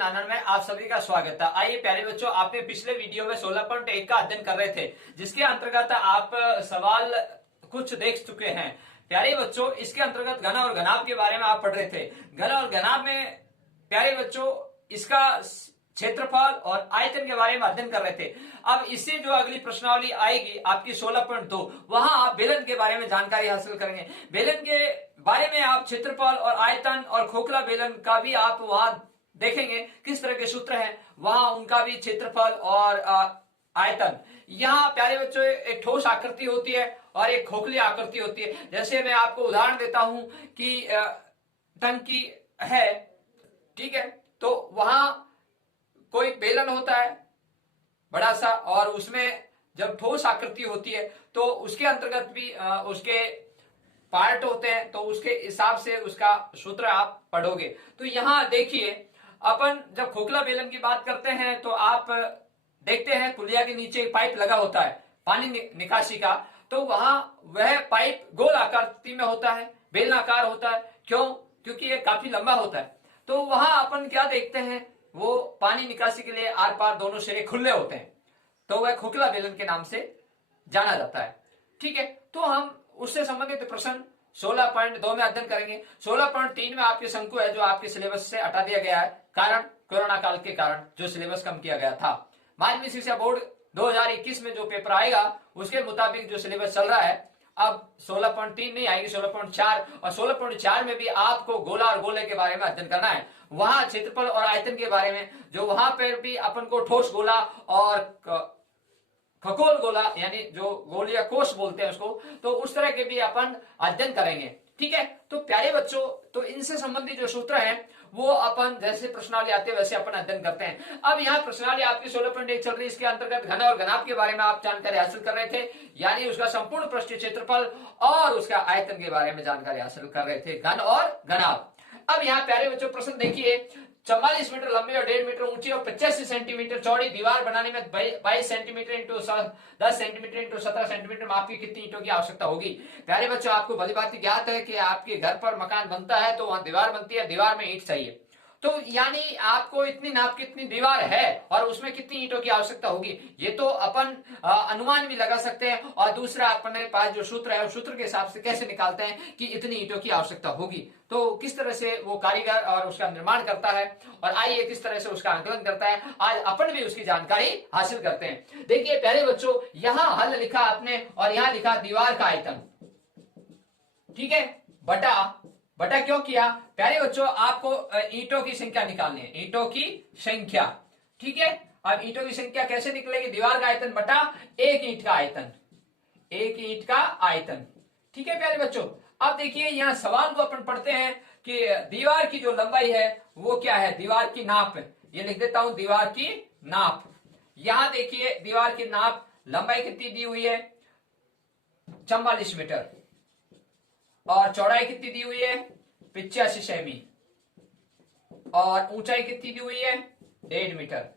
नानन में आप सभी का स्वागत है। आइए प्यारे बच्चों, आपने पिछले वीडियो में 16.1 का अध्ययन कर रहे थे, जिसके अंतर्गत आप सवाल कुछ देख चुके हैं। प्यारे बच्चों, इसके अंतर्गत घन और घनाभ के बारे में आप पढ़ रहे थे। घन और घनाभ में प्यारे बच्चों इसका क्षेत्रफल और आयतन के बारे में अध्ययन कर रहे थे। अब इससे जो अगली प्रश्नावली आएगी आपकी 16.2, वहां आप बेलन के बारे में जानकारी हासिल करेंगे। बेलन के बारे में आप क्षेत्रफल और आयतन और खोखला बेलन का भी आप वहां देखेंगे किस तरह के सूत्र हैं, वहां उनका भी क्षेत्रफल और आयतन। यहाँ प्यारे बच्चों एक ठोस आकृति होती है और एक खोखली आकृति होती है। जैसे मैं आपको उदाहरण देता हूं कि टंकी है, ठीक है, तो वहां कोई बेलन होता है बड़ा सा, और उसमें जब ठोस आकृति होती है तो उसके अंतर्गत भी उसके पार्ट होते हैं, तो उसके हिसाब से उसका सूत्र आप पढ़ोगे। तो यहां देखिए, अपन जब खोखला बेलन की बात करते हैं तो आप देखते हैं कुलिया के नीचे एक पाइप लगा होता है पानी निकासी का, तो वहां वह पाइप गोल आकृति में होता है, बेलनाकार होता है। क्यों? क्योंकि ये काफी लंबा होता है। तो वहां अपन क्या देखते हैं, वो पानी निकासी के लिए आर पार दोनों सिरे खुले होते हैं, तो वह खोखला बेलन के नाम से जाना जाता है। ठीक है, तो हम उससे संबंधित प्रश्न 16.2 में अध्ययन करेंगे। 16.3 में आपके शंकु है जो आपके सिलेबस से हटा दिया गया है, कारण कोरोना काल के कारण जो सिलेबस कम किया गया था। माध्यमिक शिक्षा बोर्ड 2021 में जो पेपर आएगा उसके मुताबिक जो सिलेबस चल रहा है, अब 16.3 नहीं आएगी, 16.4, और 16.4 में भी आपको गोला और गोले के बारे में अध्ययन करना है। वहां क्षेत्रफल और आयतन के बारे में, जो वहां पर भी अपन को ठोस गोला और खगोल गोला यानी जो गोल या कोष बोलते हैं उसको, तो उस तरह के भी अपन अध्ययन करेंगे। ठीक है, तो प्यारे बच्चों, तो इनसे संबंधित जो सूत्र हैं वो अपन जैसे प्रश्नावली आते हैं वैसे अपन अध्ययन करते हैं। अब यहाँ प्रश्नावली आपकी 16.1 चल रही है, इसके अंतर्गत घन और घनाभ के बारे में आप जानकारी हासिल कर रहे थे, यानी उसका संपूर्ण पृष्ठीय क्षेत्रफल और उसका आयतन के बारे में जानकारी हासिल कर रहे थे, घन और घनाभ। अब यहाँ प्यारे बच्चों प्रश्न देखिए, 44 मीटर लंबी और 1.5 मीटर ऊंची और 85 सेंटीमीटर चौड़ी दीवार बनाने में 22 centimetre into 10 centimetre into 17 centimetre माप की कितनी ईंटों की आवश्यकता होगी। प्यारे बच्चों, आपको भली बात ज्ञात है कि आपके घर पर मकान बनता है तो वहां दीवार बनती है, दीवार में ईंट चाहिए, तो यानी आपको इतनी नाप की इतनी दीवार है और उसमें कितनी ईंटों की आवश्यकता होगी, ये तो अपन अनुमान भी लगा सकते हैं। और दूसरा अपने पास जो सूत्र है उस सूत्र के हिसाब से कैसे निकालते हैं कि इतनी ईंटों की आवश्यकता होगी, तो किस तरह से वो कारीगर और उसका निर्माण करता है और आइए किस तरह से उसका आंकलन करता है, आज अपन भी उसकी जानकारी हासिल करते हैं। देखिए प्यारे बच्चों, यहां हल लिखा आपने और यहां लिखा दीवार का आयतन, ठीक है, बटा क्यों किया प्यारे बच्चों, आपको ईंटों की संख्या निकालनी है, ईंटों की संख्या। ठीक है, अब ईंटों की संख्या कैसे निकलेगी, दीवार का आयतन बटा एक ईंट का आयतन, एक ईंट का आयतन। ठीक है प्यारे बच्चों, अब देखिए यहां सवाल को अपन पढ़ते हैं कि दीवार की जो लंबाई है वो क्या है, दीवार की नाप, ये लिख देता हूं दीवार की नाप। यहां देखिए दीवार की नाप, लंबाई कितनी दी हुई है 44 मीटर और चौड़ाई कितनी दी हुई है 85 सेमी और ऊंचाई कितनी दी हुई है 1.5 मीटर।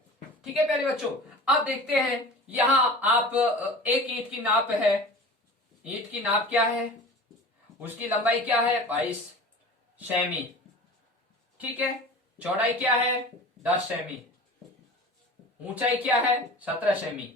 ठीक है प्यारे बच्चों, अब देखते हैं यहां आप एक ईंट की नाप है, ईंट की नाप क्या है, उसकी लंबाई क्या है 22 सेमी, ठीक है, चौड़ाई क्या है 10 सेमी, ऊंचाई क्या है 17 सेमी।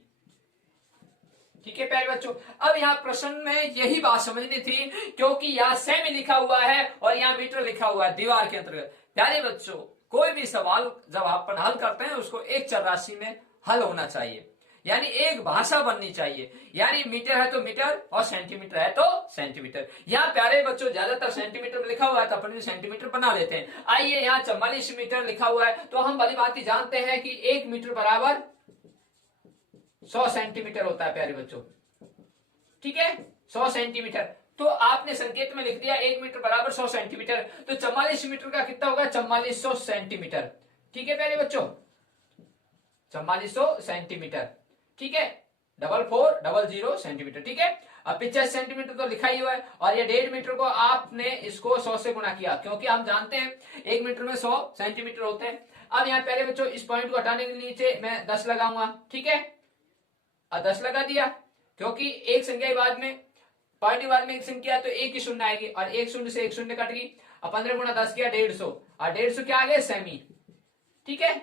ठीक है प्यारे बच्चों, अब यहाँ प्रश्न में यही बात समझनी थी, क्योंकि यहाँ सेमी लिखा हुआ है और यहाँ मीटर लिखा हुआ है दीवार के अंतर्गत। प्यारे बच्चों, कोई भी सवाल जब अपन हल करते हैं उसको एक चर राशि में हल होना चाहिए, यानी एक भाषा बननी चाहिए, यानी मीटर है तो मीटर और सेंटीमीटर है तो सेंटीमीटर। यहाँ प्यारे बच्चों ज्यादातर सेंटीमीटर में लिखा हुआ है तो अपन भी सेंटीमीटर बना लेते हैं। आइए यहाँ 44 मीटर लिखा हुआ है तो हम भली भांति जानते हैं कि 1 मीटर बराबर 100 सेंटीमीटर होता है प्यारे बच्चों, ठीक है, 100 सेंटीमीटर। तो आपने संकेत में लिख दिया 1 मीटर बराबर 100 सेंटीमीटर, तो 44 मीटर का कितना होगा 4400 सेंटीमीटर। ठीक है प्यारे बच्चों, 4400 सेंटीमीटर, ठीक है, 4400 सेंटीमीटर। ठीक है, अब 85 सेंटीमीटर तो लिखा ही हुआ है और ये 1.5 मीटर को आपने इसको 100 से गुणा किया, क्योंकि हम जानते हैं 1 मीटर में 100 सेंटीमीटर होते हैं। अब यहाँ प्यारे बच्चों इस पॉइंट को हटाने के नीचे मैं 10 लगाऊंगा, ठीक है, 10 लगा दिया, क्योंकि एक संख्या बाद में पॉइंट के बाद में एक संख्या तो एक ही शून्य आएगी और एक शून्य से एक शून्य कट गई। अब 15 गुणा 10 किया 150 और 150 क्या आ गया सेमी। ठीक है।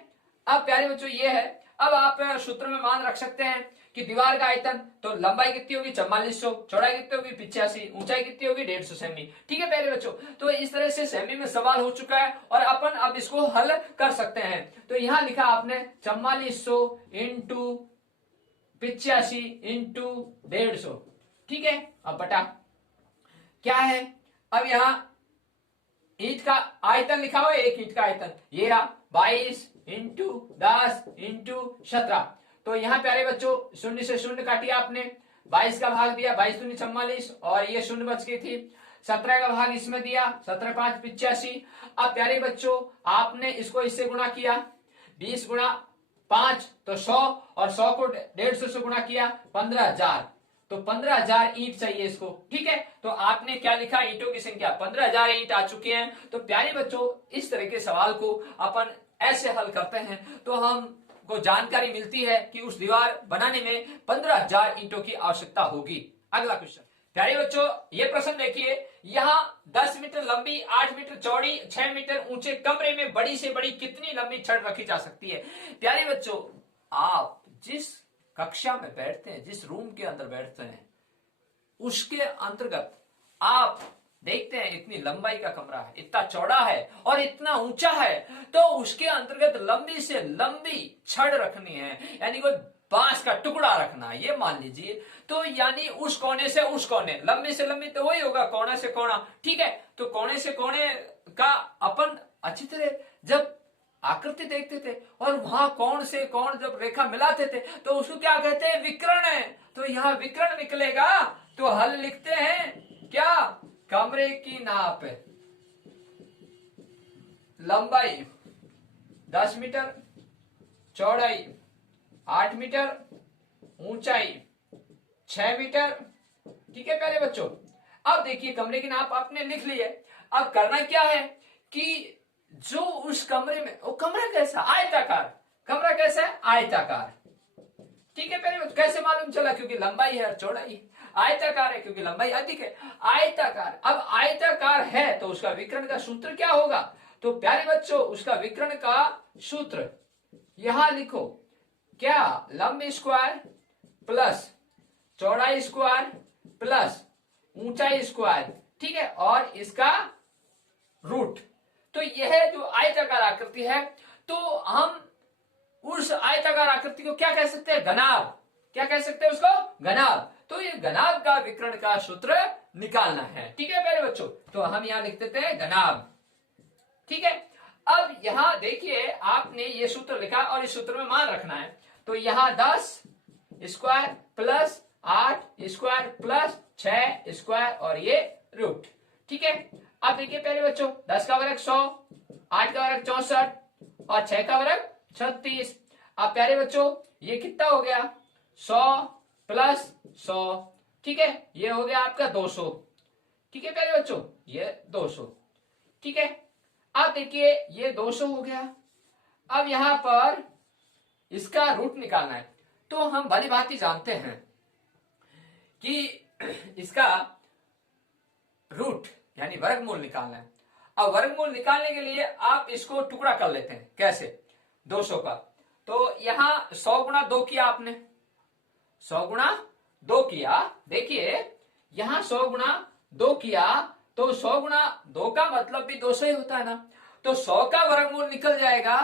अब प्यारे बच्चों ये है, अब आप सूत्र में मान रख सकते हैं कि दीवार का आयतन, तो लंबाई कितनी होगी 4400, चौड़ाई कितनी होगी 85, ऊंचाई कितनी होगी 150 सेमी। ठीक है प्यारे बच्चों, तो इस तरह से सेमी में सवाल हो चुका है और अपन अब इसको हल कर सकते हैं। तो यहां लिखा आपने 4400 इंटू 85 इंटू 150, ठीक है। अब बटा क्या है, अब यहां ईंट का आयतन लिखा हुआ है, एक ईंट का आयतन ये रहा 22 इंटू 10 इंटू 17। तो यहाँ प्यारे बच्चों शून्य से शून्य काटिए आपने, 22 का भाग दिया, 22 दूनी 44 और ये शून्य बच गई थी, 17 का भाग इसमें दिया, 17 5 85। अब प्यारे बच्चों आपने इसको इससे गुणा किया, 20 गुणा 5 तो 100 और 100 को 150 से गुणा किया 15,000, तो 15,000 ईंट चाहिए इसको। ठीक है, तो आपने क्या लिखा, ईंटों की संख्या 15,000 ईंट आ चुके हैं। तो प्यारे बच्चों इस तरह के सवाल को अपन ऐसे हल करते हैं तो हमको जानकारी मिलती है कि उस दीवार बनाने में 15,000 ईंटों की आवश्यकता होगी। अगला क्वेश्चन प्यारे बच्चों ये प्रश्न देखिए, यहाँ 10 मीटर लंबी 8 मीटर चौड़ी 6 मीटर ऊंचे कमरे में बड़ी से बड़ी कितनी लंबी छड़ रखी जा सकती है। प्यारे बच्चों आप जिस कक्षा में बैठते हैं, जिस रूम के अंदर बैठते हैं, उसके अंतर्गत आप देखते हैं इतनी लंबाई का कमरा है, इतना चौड़ा है और इतना ऊंचा है, तो उसके अंतर्गत लंबी से लंबी छड़ रखनी है, यानी कोई बांस का टुकड़ा रखना है, ये मान लीजिए। तो यानी उस कोने से उस कोने, लंबी से लंबी तो वही होगा कोने से कोना। ठीक है, तो कोने से कोने का अपन अच्छी तरह जब आकृति देखते थे और वहां कौन से कौन जब रेखा मिलाते थे तो उसको क्या कहते हैं, विकर्ण है। तो यहाँ विकर्ण निकलेगा, तो हल लिखते हैं क्या, कमरे की नाप लंबाई 10 मीटर, चौड़ाई 8 मीटर, ऊंचाई 6 मीटर। ठीक है प्यारे बच्चों, अब देखिए कमरे की नाप आपने लिख ली है। अब करना क्या है कि जो उस कमरे में, वो कमरा कैसा, आयताकार, कमरा कैसा है, आयताकार। ठीक है प्यारे बच्चों, कैसे मालूम चला, क्योंकि लंबाई है और चौड़ाई, आयताकार है क्योंकि लंबाई अधिक है, आयताकार। अब आयताकार है तो उसका विकर्ण का सूत्र क्या होगा, तो प्यारे बच्चों उसका विकर्ण का सूत्र यहां लिखो, क्या, लंब स्क्वायर प्लस चौड़ाई स्क्वायर प्लस ऊंचाई स्क्वायर, ठीक है, और इसका रूट। तो यह जो आयताकार आकृति है, तो हम उस आयताकार आकृति को क्या कह सकते हैं, घनाभ। क्या कह सकते हैं उसको, घनाभ। तो ये घनाभ का विकर्ण का सूत्र निकालना है। ठीक है प्यारे बच्चों, तो हम यहां लिख देते हैं घनाभ। ठीक है, अब यहां देखिए आपने ये सूत्र लिखा और इस सूत्र में मान रखना है। तो यहां 10 square plus 8 square plus 6 square और ये रूट। ठीक है, अब देखिए प्यारे बच्चों 10 का वर्ग 100, 8 का वर्ग 64 और 6 का वर्ग 36। अब प्यारे बच्चों ये कितना हो गया, 100 प्लस 100, ठीक है, ये हो गया आपका 200। ठीक है प्यारे बच्चों, ये 200। ठीक है, अब देखिए ये 200 हो गया। अब यहां पर इसका रूट निकालना है, तो हम भली भांति जानते हैं कि इसका रूट यानी वर्गमूल निकालना है। अब वर्गमूल निकालने के लिए आप इसको टुकड़ा कर लेते हैं, कैसे, 200 का। तो यहां 100 गुणा 2 किया आपने, 100 गुणा 2 किया, देखिए यहां 100 गुणा 2 किया, तो 100 गुणा 2 का मतलब भी 200 ही होता है ना। तो 100 का वर्गमूल निकल जाएगा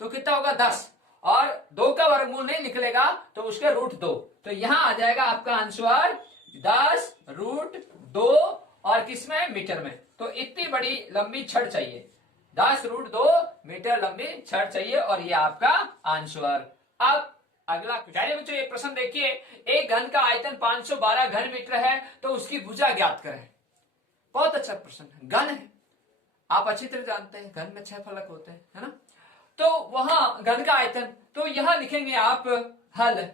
तो कितना होगा 10, और 2 का वर्गमूल नहीं निकलेगा तो उसके रूट 2। तो यहां आ जाएगा आपका आंसर 10 रूट 2, और किसमें, मीटर में। तो इतनी बड़ी लंबी छड़ चाहिए, 10 रूट 2 मीटर लंबी छड़ चाहिए, और ये आपका आंसर। अब अगला बच्चों ये प्रश्न देखिए, एक घन का आयतन 512 घन मीटर है, तो उसकी भुजा ज्ञात करें। बहुत अच्छा प्रश्न है, घन है, आप अच्छी तरह जानते हैं घन में 6 फलक होते हैं, है ना। तो वहां घन का आयतन, तो यहां लिखेंगे आप हल।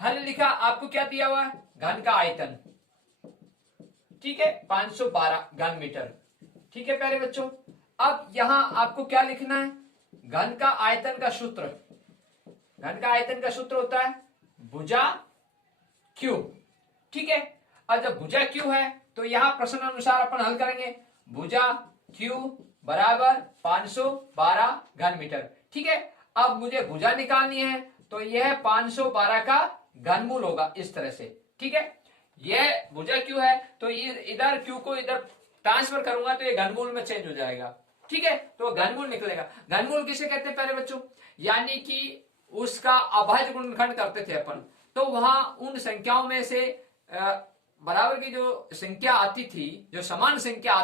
हल लिखा, आपको क्या दिया हुआ है, घन का आयतन, ठीक है, 512 घन मीटर। ठीक है प्यारे बच्चों, अब यहां आपको क्या लिखना है, घन का आयतन का सूत्र। घन का आयतन का सूत्र होता है भुजा क्यू। ठीक है, अब जब भुजा क्यू है तो यहां प्रश्न अनुसार अपन हल करेंगे, भुजा क्यू बराबर 512 घन मीटर। ठीक है। अब मुझे भुजा निकालनी है, तो यह 512 का घनमूल होगा इस तरह से, ठीक है। यह भुजा क्यू है, तो ये इधर क्यू को इधर ट्रांसफर करूंगा तो ये घनमूल में चेंज हो जाएगा, ठीक है। तो घनमूल निकलेगा। घनमूल किसे कहते हैं प्यारे बच्चों, यानी कि उसका अभाज्य गुणनखंड करते थे अपन, तो वहां उन संख्याओं में से बराबर की जो संख्या आती थी, जो समान संख्या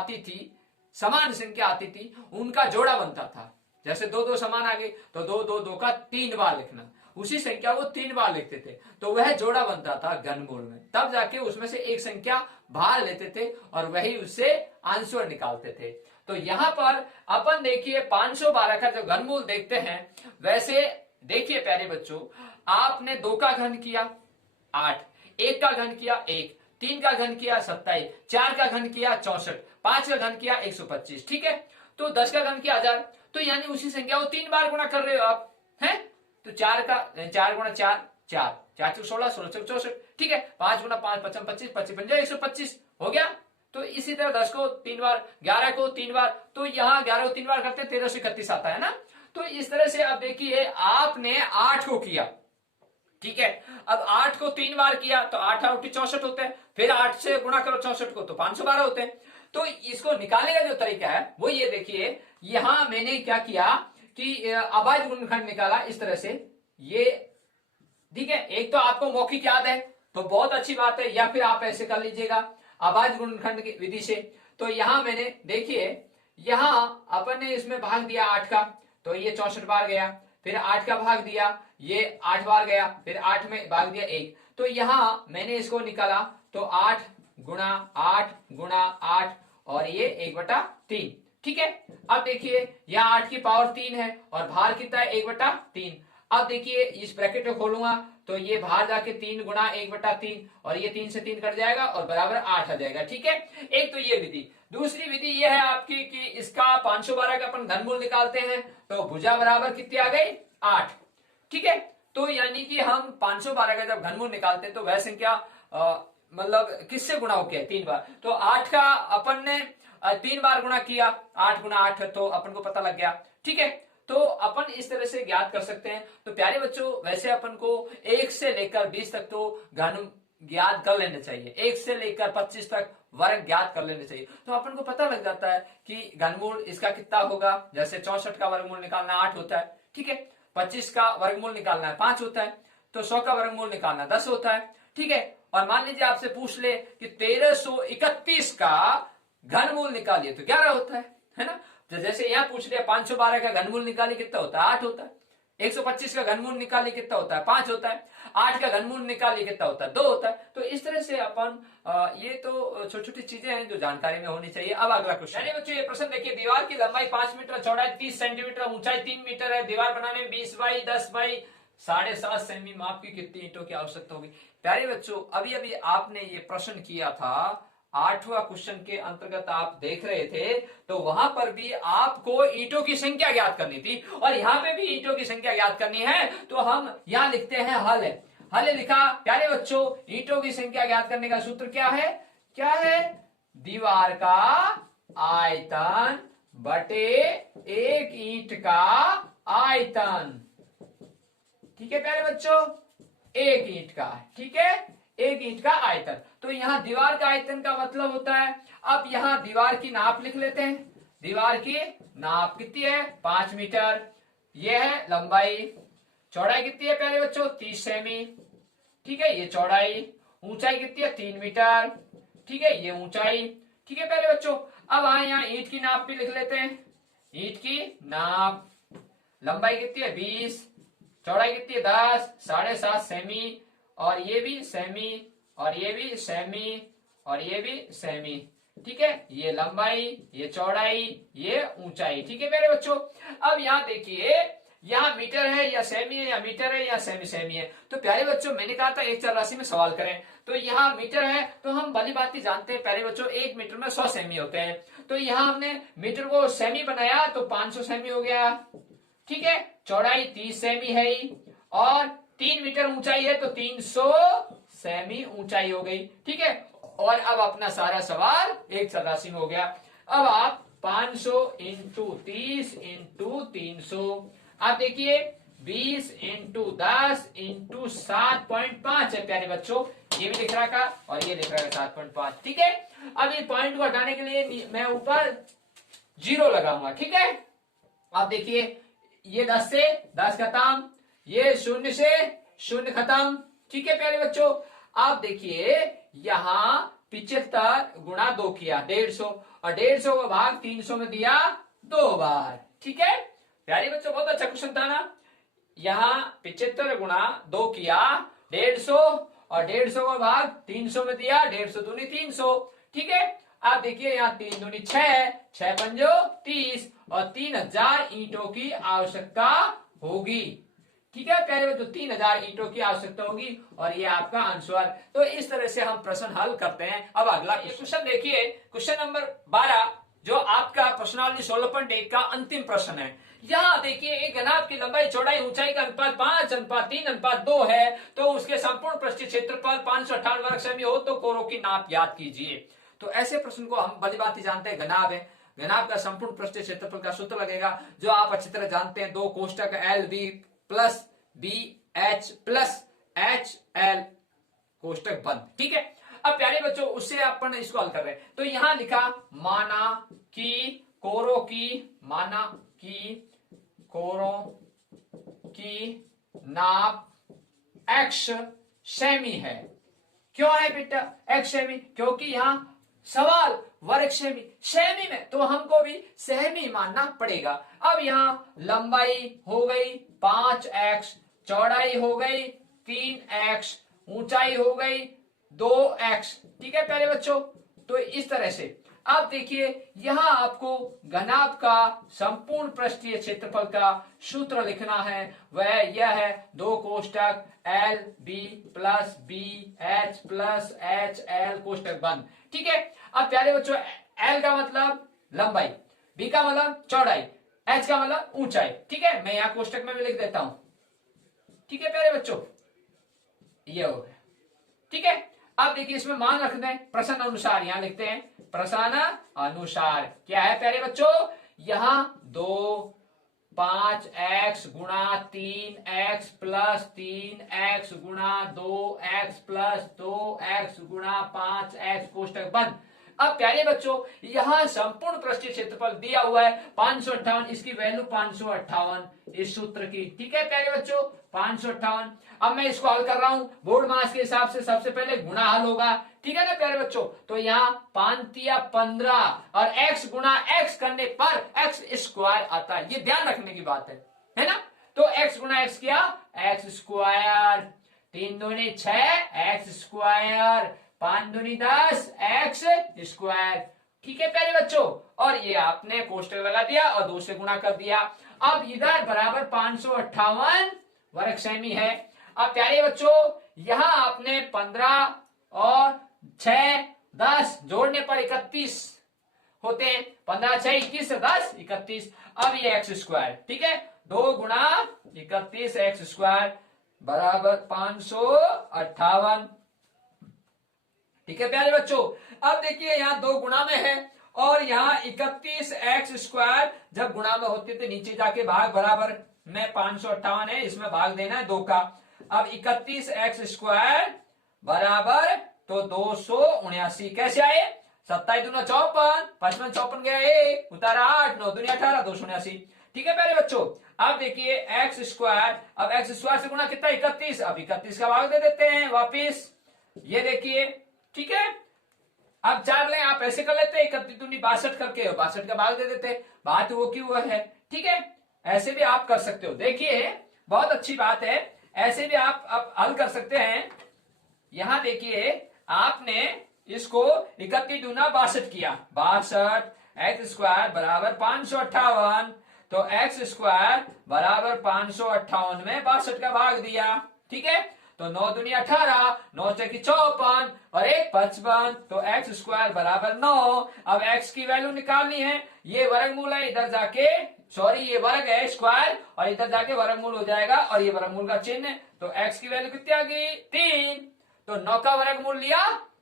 आती थी, उनका जोड़ा बनता था। जैसे दो दो समान आ गए तो दो दो दो का 3 बार लिखना, उसी संख्या को 3 बार लिखते थे, तो वह जोड़ा बनता था घनमूल में। तब जाके उसमें से एक संख्या बाहर लेते थे और वही उससे आंसर निकालते थे। तो यहां पर अपन देखिए 512 का जो घनमूल देखते हैं, वैसे देखिए प्यारे बच्चों, आपने 2 का घन किया 8, 1 का घन किया 1, 3 का घन किया 27, 4 का घन किया 64, 5 का घन किया 125, ठीक है। तो 10 का घन किया 1000, तो यानी उसी संख्या को 3 बार गुणा कर रहे हो आप, हैं। तो 4 गुणा 4 4, 4 चौक 16, 16 चौक 64, ठीक है। 5 गुणा 5 55 25, 25 पंजा 125 हो गया। तो इसी तरह 10 को 3 बार, 11 को 3 बार, तो यहाँ 11 को 3 बार करते 1331 आता है ना। तो इस तरह से अब देखिए आपने 8 को किया, ठीक है। अब 8 को 3 बार किया तो 8 8 64 होते हैं, फिर 8 से गुणा करो 64 को तो 512 होते हैं। तो इसको निकालने का जो तरीका है वो ये देखिए, यहां मैंने क्या किया कि अभाज्य गुणनखंड निकाला इस तरह से, ये ठीक है। एक तो आपको मौखिक याद है तो बहुत अच्छी बात है, या फिर आप ऐसे कर लीजिएगा अभाज्य गुणनखंड की विधि से। तो यहां मैंने देखिए, यहां अपन ने इसमें भाग दिया 8 का, तो ये 64 बार गया, फिर 8 का भाग दिया, ये 8 बार गया, फिर 8 में भाग दिया 1, तो यहां मैंने इसको निकाला तो 8 गुणा 8 और ये 1/3, ठीक है। अब देखिए यहाँ 8 की पावर 3 है और भार कितना है 1/3। अब देखिए इस ब्रैकेट को खोलूंगा तो ये बाहर जाके 3 गुणा 1/3 और ये 3 से 3 कट जाएगा और बराबर 8 आ जाएगा, ठीक है। एक तो ये विधि। दूसरी विधि ये है आपकी कि इसका 512 का अपन घनमूल निकालते हैं, तो भुजा बराबर कितनी आ गई 8, ठीक है। तो यानी कि हम 512 का जब घनमूल निकालते हैं तो वह संख्या मतलब किससे गुणा हो गया 3 बार, तो 8 का अपन ने 3 बार गुणा किया, 8 गुणा 8 तो अपन को पता लग गया, ठीक है। तो अपन इस तरह से ज्ञात कर सकते हैं। तो प्यारे बच्चों, वैसे अपन को 1 से लेकर 20 तक तो घन ज्ञात कर लेने चाहिए, 1 से लेकर 25 तक वर्ग ज्ञात कर लेने चाहिए, तो अपन को पता लग जाता है कि घनमूल इसका कितना होगा। जैसे 64 का वर्गमूल निकालना 8 होता है, ठीक है। 25 का वर्गमूल निकालना है 5 होता है, तो 100 का वर्गमूल निकालना 10 होता है, ठीक है। और मान लीजिए आपसे पूछ ले कि 1331 का घनमूल निकालिए तो 11 होता है ना। तो जैसे यहां पूछ लिया 512 का घनमूल निकालिए कितना होता है 8 होता है, 125 का घनमूल निकालिए कितना होता है 5 होता है, 8 का घनमूल निकालिए कितना होता है 2 होता है। तो इस तरह से अपन ये तो छोटी छोटी चीजें हैं जो जानकारी में होनी चाहिए। अब अगला क्वेश्चन बच्चों, ये प्रश्न देखिए, दीवार की लंबाई 5 मीटर, चौड़ाई 30 सेंटीमीटर, ऊंचाई 3 मीटर है, दीवार बनाने में 20 बाई 10 बाई 7.5 सेमी माप की कितनी ईंटों की आवश्यकता होगी। प्यारे बच्चों, अभी अभी आपने ये प्रश्न किया था, 8वां क्वेश्चन के अंतर्गत आप देख रहे थे, तो वहां पर भी आपको ईंटों की संख्या ज्ञात करनी थी और यहाँ पे भी ईंटों की संख्या ज्ञात करनी है। तो हम यहाँ लिखते हैं हल है, हल लिखा। प्यारे बच्चों, ईंटों की संख्या ज्ञात करने का सूत्र क्या है, क्या है, दीवार का आयतन बटे एक ईंट का आयतन, ठीक है प्यारे बच्चों, एक ईंट का, ठीक है, एक ईंट का आयतन। तो यहां दीवार का आयतन का मतलब होता है, अब यहां दीवार की नाप लिख लेते हैं। दीवार की नाप कितनी है 5 मीटर, यह है लंबाई, चौड़ाई कितनी है प्यारे बच्चों 30 सेमी, ठीक है, ये चौड़ाई, ऊंचाई कितनी है 3 मीटर, ठीक है, ये ऊंचाई, ठीक है प्यारे बच्चों। अब यहाँ ईंट की नाप भी लिख लेते हैं। ईंट की नाप, लंबाई कितनी है 20, चौड़ाई कितनी है 10, 7.5 सेमी, और ये भी सेमी, और ये भी सेमी, और ये भी सेमी, ठीक है, ये लंबाई, ये चौड़ाई, ये ऊंचाई, ठीक है मेरे बच्चों। अब यहाँ देखिए, यहाँ मीटर है या सेमी है, या मीटर है या सेमी सेमी है। तो प्यारे बच्चों, मैंने कहा था एक चर राशि में सवाल करें, तो यहाँ मीटर है तो हम भली बात ही जानते हैं प्यारे बच्चों 1 मीटर में 100 सेमी होते हैं। तो यहाँ हमने मीटर को सेमी बनाया तो 500 सेमी हो गया, ठीक है, चौड़ाई 30 सेमी है और 3 मीटर ऊंचाई है तो 300 सेमी ऊंचाई हो गई, ठीक है। और अब अपना सारा सवाल एक चर राशि में हो गया। अब आप 500 इंटू 30 इंटू 300, आप देखिए 20 इंटू 10 इंटू 7.5 है प्यारे बच्चों, ये भी लिख रहा था और ये लिख रहा है 7.5। ठीक है, अब इस पॉइंट को हटाने के लिए मैं ऊपर 0 लगाऊंगा। ठीक है, आप देखिए ये 10 से 10 खत्म, ये 0 से 0 खत्म। ठीक है प्यारे बच्चों, आप देखिए यहां 75 गुणा 2 किया 150 और 150 को भाग 300 में दिया 2 बार। ठीक है प्यारे बच्चों, बहुत अच्छा क्वेश्चन था ना। यहां 75 गुणा 2 किया 150 और 150 को भाग 300 में दिया 150 दूनी 300। ठीक है, आप देखिए यहाँ 3 दूनी 6, 6 पंजो 30 और 3000 ईंटों की आवश्यकता होगी। ठीक है प्यारे बच्चों, 3000 ईंटों की आवश्यकता होगी और ये आपका आंसर। तो इस तरह से हम प्रश्न हल करते हैं। अब अगला क्वेश्चन देखिए, क्वेश्चन नंबर 12 जो आपका प्रश्नावली 16.1 का अंतिम प्रश्न है। यहाँ देखिए एक घनाभ की लंबाई चौड़ाई ऊंचाई का अनुपात 5:3:2 है, तो उसके संपूर्ण पृष्ठीय क्षेत्रफल 558 वर्ग सेमी हो तो कोरों की नाप याद कीजिए। तो ऐसे प्रश्न को हम भली भांति जानते हैं, घनाभ है, घनाभ का संपूर्ण पृष्ठीय क्षेत्रफल का सूत्र लगेगा जो आप अच्छी तरह जानते हैं, 2 कोष्टक LV plus BH plus HL कोष्टक बंद। ठीक है, अब प्यारे बच्चों उससे अपन इसको हल कर रहे हैं। तो यहां लिखा माना कि कोरों की नाप x सेमी है। क्यों है बेटा x सेमी? क्योंकि यहां सवाल वर्ग सेमी, सेमी में तो हमको भी सेमी मानना पड़ेगा। अब यहां लंबाई हो गई 5x, चौड़ाई हो गई 3x, ऊंचाई हो गई 2x। ठीक है प्यारे बच्चों, तो इस तरह से आप देखिए यहां आपको घनाभ का संपूर्ण पृष्ठीय क्षेत्रफल का सूत्र लिखना है, वह यह है 2 कोष्टक LB plus BH plus HL कोष्टक बंद। ठीक है, अब प्यारे बच्चों L का मतलब लंबाई, B का मतलब चौड़ाई, H का मतलब ऊंचाई। ठीक है, मैं यहां कोष्टक में भी लिख देता हूं। ठीक है प्यारे बच्चों, ये हो गया। ठीक है, अब देखिए इसमें मान रख दें प्रश्न अनुसार, यहां लिखते हैं प्रश्न अनुसार क्या है प्यारे बच्चों, यहां 2 5x गुणा 3x प्लस 3x गुणा 2x प्लस 2x गुणा 5x कोष्टक बंद। अब प्यारे बच्चों यहां संपूर्ण पृष्ठीय क्षेत्रफल दिया हुआ है 558, इसकी वैल्यू 558 इस सूत्र की। ठीक है प्यारे बच्चों 558। अब मैं इसको हल कर रहा हूं बोर्ड मास के हिसाब से, सबसे पहले गुणा हल होगा। ठीक है ना प्यारे बच्चों, तो यहाँ 5×15 और x गुणा x करने पर x स्क्वायर आता है, ये ध्यान रखने की बात है ना। तो x गुणा x किया x स्क्वायर, 3 दूनी 6 x स्क्वायर, 5 दूनी 10 x स्क्वायर। ठीक है प्यारे बच्चों, और ये आपने कोष्टक लगा दिया और 2 से गुणा कर दिया। अब इधर बराबर 558 वर्ग सेमी है। अब प्यारे बच्चों यहां आपने 15 और 6 10 जोड़ने पर 31 होते हैं, 15 6 21 10 31। अब ये एक्स स्क्वायर, ठीक है 2 गुणा 31 एक्स स्क्वायर बराबर 558। ठीक है प्यारे बच्चों, अब देखिए यहाँ 2 गुणा में है और यहाँ 31 एक्स स्क्वायर जब गुणा में होते थे नीचे जाके भाग बराबर में 558 है, इसमें भाग देना है 2 का। अब 31 एक्स स्क्वायर बराबर तो 279 कैसे आए, 27 दूना 54, 55 54 गया 1 उतारा 8 9 दूनी 18 279। ठीक है प्यारे बच्चों, अब देखिए एक्स स्क्वायर, अब एक्स स्क्वायर से गुणा कितना 31, अब 31 का भाग दे देते हैं वापिस, ये देखिए ठीक है। अब 4 लें आप ऐसे कर लेते हैं 31 दूनी 62 करके 62 का भाग दे देते हैं, बात वो की हुआ है। ठीक है, ऐसे भी आप कर सकते हो, देखिए बहुत अच्छी बात है, ऐसे भी आप हल कर सकते हैं। यहां देखिए आपने इसको 31 दूना 62 किया, 62 एक्स स्क्वायर बराबर 558, तो एक्स स्क्वायर बराबर 558 में 62 का भाग दिया। ठीक है, तो 9 दूनी 18 9 चौकी 54 और 1 55, तो एक्स स्क्वायर बराबर 9। अब एक्स की वैल्यू निकालनी है, ये वर्गमूल है, इधर जाके सॉरी ये वर्ग है स्क्वायर और इधर जाके वर्गमूल हो जाएगा और ये वर्गमूल का चिन्ह, तो एक्स की वैल्यू कितनी आ गई 3, तो 9 का वर्गमूल लिया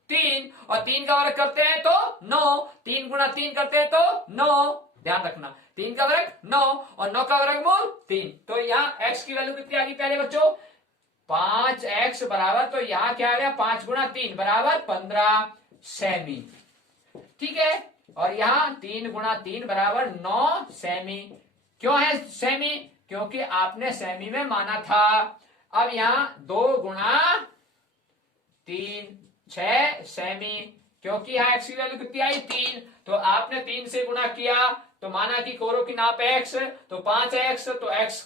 3 और 3 का वर्ग करते हैं तो 9, 3 गुणा 3 करते हैं तो 9। ध्यान रखना 3 का वर्ग 9 और 9 का वर्गमूल 3। तो यहाँ x की वैल्यू कितनी आ गई प्यारे बच्चों 5x बराबर, तो यहाँ क्या आ गया 5 गुणा 3 बराबर 15 सेमी। ठीक है, और यहाँ 3 गुणा 3 बराबर 9 सेमी। क्यों है सेमी? क्योंकि आपने सेमी में माना था। अब यहाँ 2 गुणा 3 6 सेमी, क्योंकि यहाँ x की वैल्यू कितनी आई 3, तो आपने 3 से गुणा किया तो माना कि कोरों की नाप x, तो 5x, तो x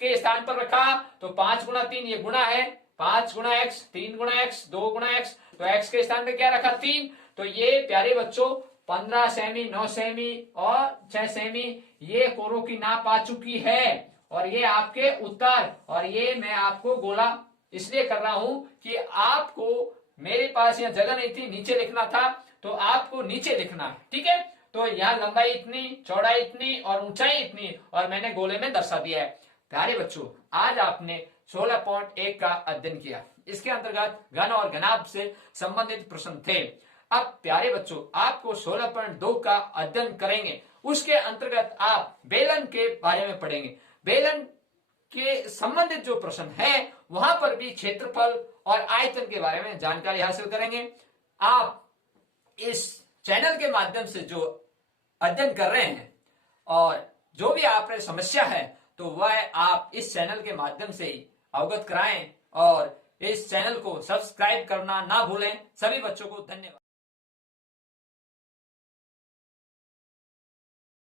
के स्थान पर रखा तो 5 गुणा 3 ये गुणा है, 5 गुणा x, 3 गुणा x, 2 गुणा x, तो x के स्थान पे क्या रखा 3। तो ये प्यारे बच्चों 15 सेमी, 9 सेमी और 6 सेमी ये कोरों की नाप आ चुकी है और ये आपके उत्तर। और ये मैं आपको गोला इसलिए कर रहा हूं कि आपको, मेरे पास यहाँ जगह नहीं थी, नीचे लिखना था, तो आपको नीचे लिखना है। ठीक है, तो यहाँ लंबाई इतनी, चौड़ाई इतनी और ऊंचाई इतनी, और मैंने गोले में दर्शा दिया है। प्यारे बच्चों आज आपने 16.1 का अध्ययन किया, इसके अंतर्गत घन और घनाभ से संबंधित प्रश्न थे। अब प्यारे बच्चों आपको 16.2 का अध्ययन करेंगे, उसके अंतर्गत आप बेलन के बारे में पढ़ेंगे। बेलन के संबंधित जो प्रश्न है वहां पर भी क्षेत्रफल और आयतन के बारे में जानकारी हासिल करेंगे। आप इस चैनल के माध्यम से जो अध्ययन कर रहे हैं और जो भी आपने समस्या है तो वह आप इस चैनल के माध्यम से ही अवगत कराएं और इस चैनल को सब्सक्राइब करना ना भूलें। सभी बच्चों को धन्यवाद।